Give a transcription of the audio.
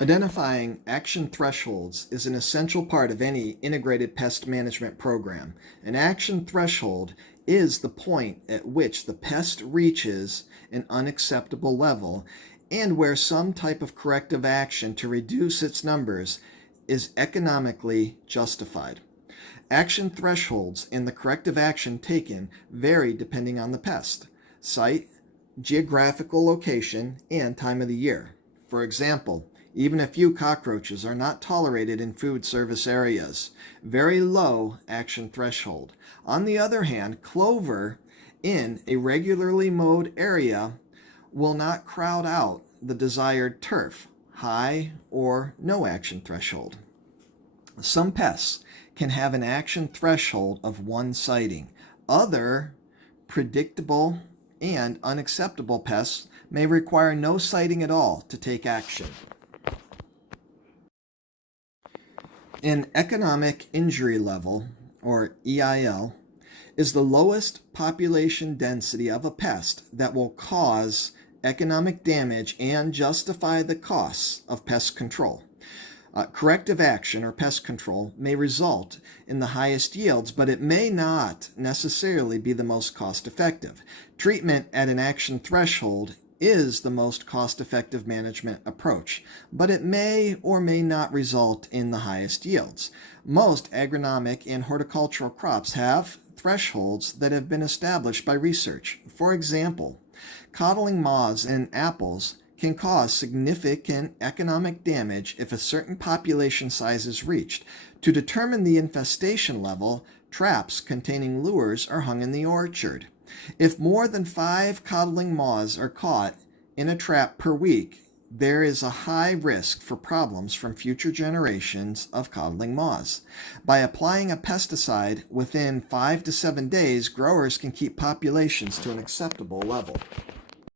Identifying action thresholds is an essential part of any integrated pest management program. An action threshold is the point at which the pest reaches an unacceptable level and where some type of corrective action to reduce its numbers is economically justified. Action thresholds and the corrective action taken vary depending on the pest, site, geographical location, and time of the year. For example, even a few cockroaches are not tolerated in food service areas. Very low action threshold. On the other hand, clover in a regularly mowed area will not crowd out the desired turf. High or no action threshold. Some pests can have an action threshold of one sighting. Other predictable and unacceptable pests may require no sighting at all to take action. An economic injury level, or EIL, is the lowest population density of a pest that will cause economic damage and justify the costs of pest control. Corrective action or pest control may result in the highest yields, but it may not necessarily be the most cost effective. Treatment at an action threshold is the most cost-effective management approach, but it may or may not result in the highest yields. Most agronomic and horticultural crops have thresholds that have been established by research. For example, coddling moths in apples can cause significant economic damage if a certain population size is reached. To determine the infestation level, traps containing lures are hung in the orchard. If more than 5 coddling moths are caught in a trap per week, there is a high risk for problems from future generations of coddling moths. By applying a pesticide within 5 to 7 days, growers can keep populations to an acceptable level.